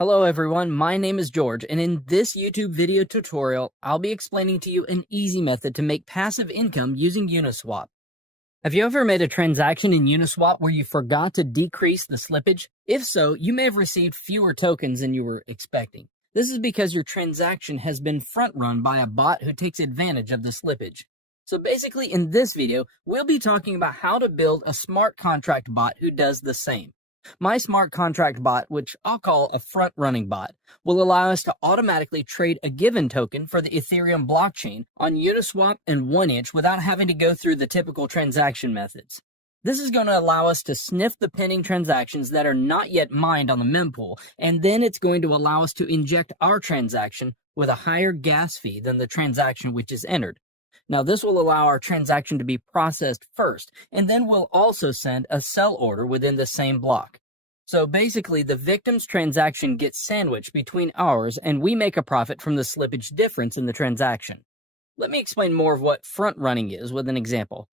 Hello everyone, my name is George, and in this YouTube video tutorial, I'll be explaining to you an easy method to make passive income using Uniswap. Have you ever made a transaction in Uniswap where you forgot to decrease the slippage? If so, you may have received fewer tokens than you were expecting. This is because your transaction has been front-run by a bot who takes advantage of the slippage. So basically, in this video, we'll be talking about how to build a smart contract bot who does the same. My smart contract bot, which I'll call a front-running bot, will allow us to automatically trade a given token for the Ethereum blockchain on Uniswap and 1inch without having to go through the typical transaction methods. This is going to allow us to sniff the pending transactions that are not yet mined on the mempool, and then it's going to allow us to inject our transaction with a higher gas fee than the transaction which is entered. Now, this will allow our transaction to be processed first, and then we'll also send a sell order within the same block. So basically, the victim's transaction gets sandwiched between ours, and we make a profit from the slippage difference in the transaction. Let me explain more of what front-running is with an example.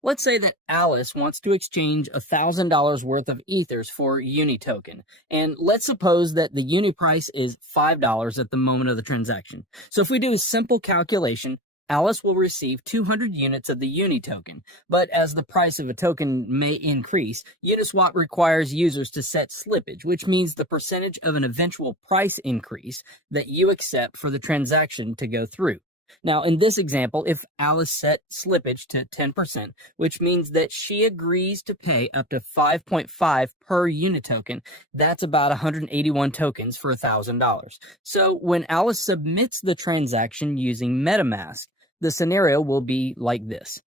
Let's say that Alice wants to exchange $1,000 worth of ethers for Uni token, and let's suppose that the Uni price is $5 at the moment of the transaction. So if we do a simple calculation, Alice will receive 200 units of the Uni token, but as the price of a token may increase, Uniswap requires users to set slippage, which means the percentage of an eventual price increase that you accept for the transaction to go through. Now, in this example, if Alice set slippage to 10%, which means that she agrees to pay up to 5.5 per unit token, that's about 181 tokens for $1,000. So when Alice submits the transaction using metamask, the scenario will be like this.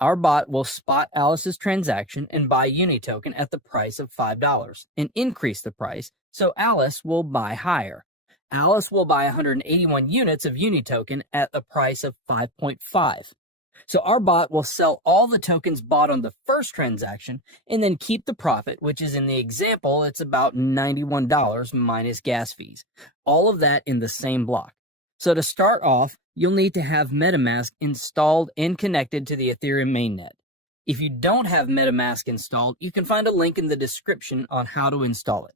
Our bot will spot Alice's transaction and buy Uni token at the price of $5 and increase the price, so Alice will buy higher. Alice will buy 181 units of Uni token at the price of 5.5. So our bot will sell all the tokens bought on the first transaction and then keep the profit, which is in the example, it's about $91 minus gas fees. All of that in the same block. So to start off, you'll need to have MetaMask installed and connected to the Ethereum mainnet. If you don't have MetaMask installed, you can find a link in the description on how to install it.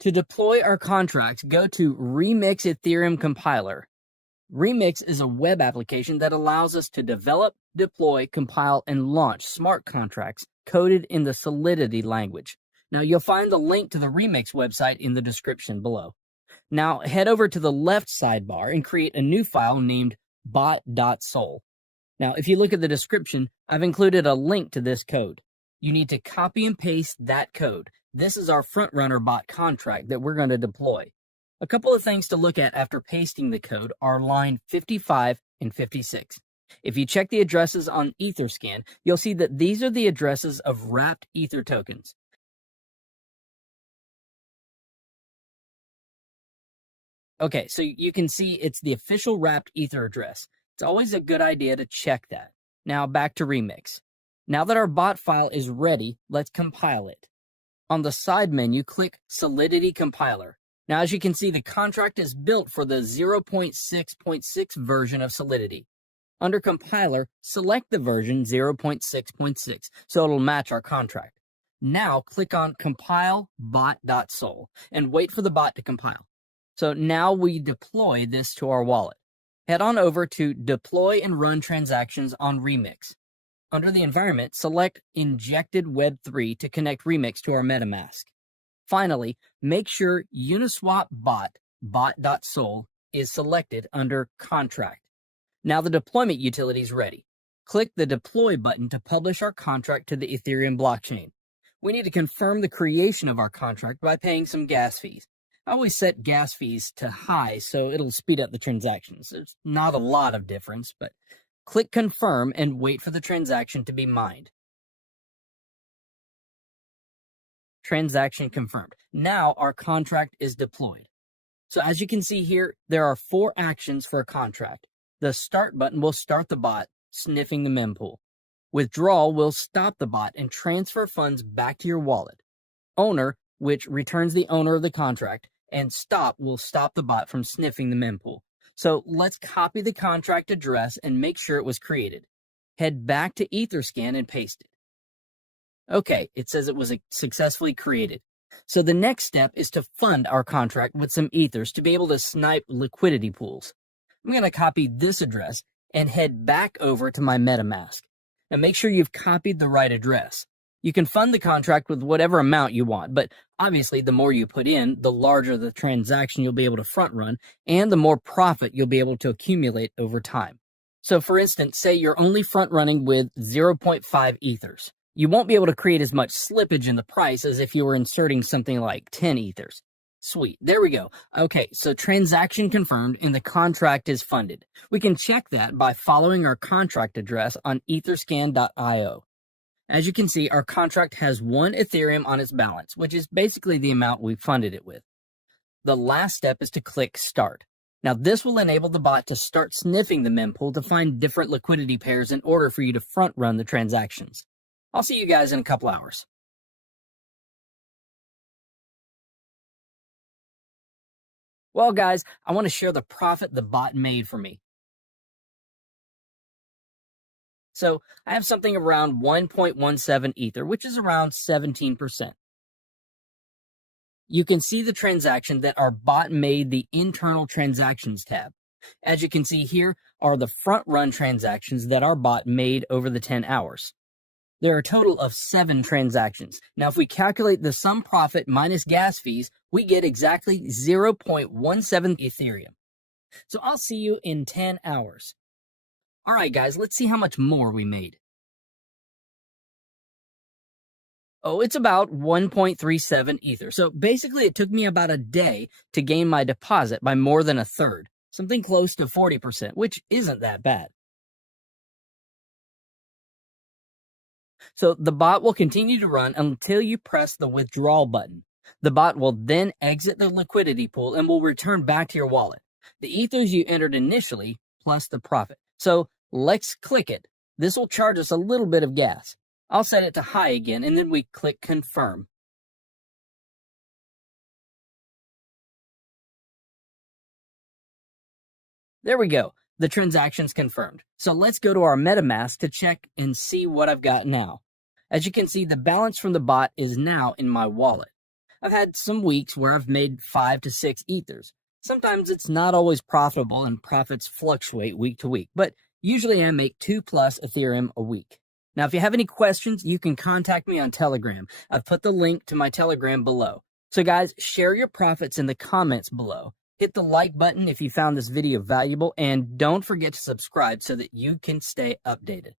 To deploy our contracts, go to Remix Ethereum Compiler. Remix is a web application that allows us to develop, deploy, compile, and launch smart contracts coded in the Solidity language. Now, you'll find the link to the Remix website in the description below. Now, head over to the left sidebar and create a new file named bot.sol. Now, if you look at the description, I've included a link to this code. You need to copy and paste that code. This is our frontrunner bot contract that we're going to deploy. A couple of things to look at after pasting the code are line 55 and 56. If you check the addresses on Etherscan, you'll see that these are the addresses of wrapped Ether tokens. Okay, so you can see it's the official wrapped Ether address. It's always a good idea to check that. Now back to Remix. Now that our bot file is ready, let's compile it. On the side menu, click Solidity Compiler. Now, as you can see, the contract is built for the 0.6.6 version of Solidity. Under Compiler, select the version 0.6.6 so it'll match our contract. Now, click on Compile bot.sol and wait for the bot to compile. So now we deploy this to our wallet. Head on over to Deploy and Run Transactions on Remix. Under the environment, select Injected Web 3 to connect Remix to our MetaMask. Finally, make sure Uniswap bot.sol is selected under Contract. Now the deployment utility is ready. Click the Deploy button to publish our contract to the Ethereum blockchain. We need to confirm the creation of our contract by paying some gas fees. I always set gas fees to high so it'll speed up the transactions. There's not a lot of difference, but click Confirm and wait for the transaction to be mined. Transaction confirmed. Now our contract is deployed. So as you can see here, there are 4 actions for a contract. The Start button will start the bot, sniffing the mempool. Withdrawal will stop the bot and transfer funds back to your wallet. Owner, which returns the owner of the contract, and Stop will stop the bot from sniffing the mempool. So let's copy the contract address and make sure it was created. Head back to Etherscan and paste it. Okay, it says it was successfully created. So the next step is to fund our contract with some ethers to be able to snipe liquidity pools. I'm going to copy this address and head back over to my metamask. Now make sure you've copied the right address. You can fund the contract with whatever amount you want, but obviously the more you put in, the larger the transaction you'll be able to front run, and the more profit you'll be able to accumulate over time. So for instance, say you're only front running with 0.5 ethers. You won't be able to create as much slippage in the price as if you were inserting something like 10 ethers. Sweet, there we go. Okay, so transaction confirmed and the contract is funded. We can check that by following our contract address on etherscan.io. As you can see, our contract has 1 Ethereum on its balance, which is basically the amount we funded it with. The last step is to click Start. Now this will enable the bot to start sniffing the mempool to find different liquidity pairs in order for you to front run the transactions. I'll see you guys in a couple hours. Well, guys, I want to share the profit the bot made for me. So I have something around 1.17 Ether, which is around 17%. You can see the transaction that our bot made the internal transactions tab. As you can see here are the front run transactions that our bot made over the 10 hours. There are a total of 7 transactions. Now, if we calculate the sum profit minus gas fees, we get exactly 0.17 Ethereum. So I'll see you in 10 hours. All right, guys, let's see how much more we made. Oh, it's about 1.37 Ether. So basically, it took me about a day to gain my deposit by more than a third, something close to 40%, which isn't that bad. So the bot will continue to run until you press the withdrawal button. The bot will then exit the liquidity pool and will return back to your wallet. The ethers you entered initially plus the profit. So let's click it. This will charge us a little bit of gas. I'll set it to high again and then we click confirm. There we go. The transaction's confirmed. So let's go to our MetaMask to check and see what I've got now. As you can see, the balance from the bot is now in my wallet. I've had some weeks where I've made 5 to 6 ethers. Sometimes it's not always profitable and profits fluctuate week to week, but usually I make 2+ Ethereum a week. Now, if you have any questions, you can contact me on Telegram. I've put the link to my Telegram below. So guys, share your profits in the comments below. Hit the like button if you found this video valuable, and don't forget to subscribe so that you can stay updated.